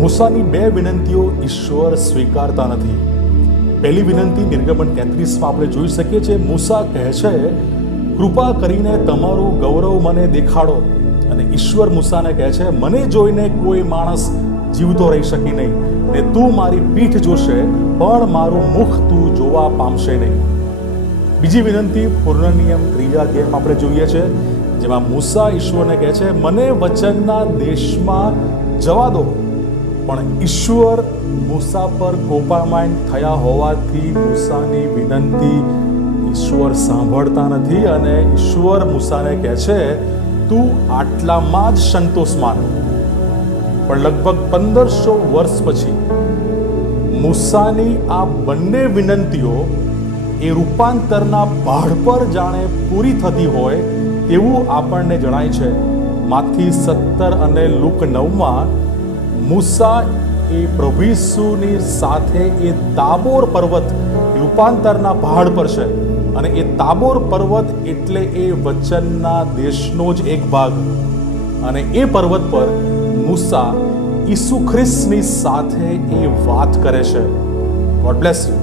મૂસાની બે વિનંતીઓ ઈશ્વર સ્વીકારતા નથી. પહેલી વિનંતી નિર્ગમન 33માં આપણે જોઈ શકીએ છીએ. મૂસા કહે છે, કૃપા કરીને તમારું ગૌરવ મને દેખાડો. અને ઈશ્વર મૂસાને કહે છે, મને જોઈને કોઈ માણસ જીવતો રહી શકે નહીં, ને તું મારી પીઠ જોશે પણ મારું મુખ તું જોવા પામશે નહીં. બીજી વિનંતી પૂર્ણ નિયમ 3 અધ્યાયમાં આપણે જોઈએ છે, જેમાં મૂસા ઈશ્વરને કહે છે, મને વચનના દેશમાં જવા દો. પણ ઈશ્વર મૂસા પર કોપાયમાન થયા હોવાથી મૂસાની વિનંતી ઈશ્વર સાંભળતા નથી અને ઈશ્વર મૂસાને કહે છે, તું આટલામાં જ સંતોષ માન. પણ લગભગ 1500 વર્ષ પછી મૂસાની આ બંને વિનંતીઓ એ રૂપાંતરના પહાડ પર જાણે પૂરી થતી હોય તેવું આપણને જણાય છે. માથી 17 અને લુક 9માં મૂસા એ પ્રભુ ઈસુની સાથે એ તાબોર પર્વત રૂપાંતરના પહાડ પર છે અને એ તાબોર પર્વત એટલે એ વચનના દેશનો જ એક ભાગ. અને એ પર્વત પર મૂસા ઈસુ ખ્રિસ્તની સાથે એ વાત કરે છે. God bless you.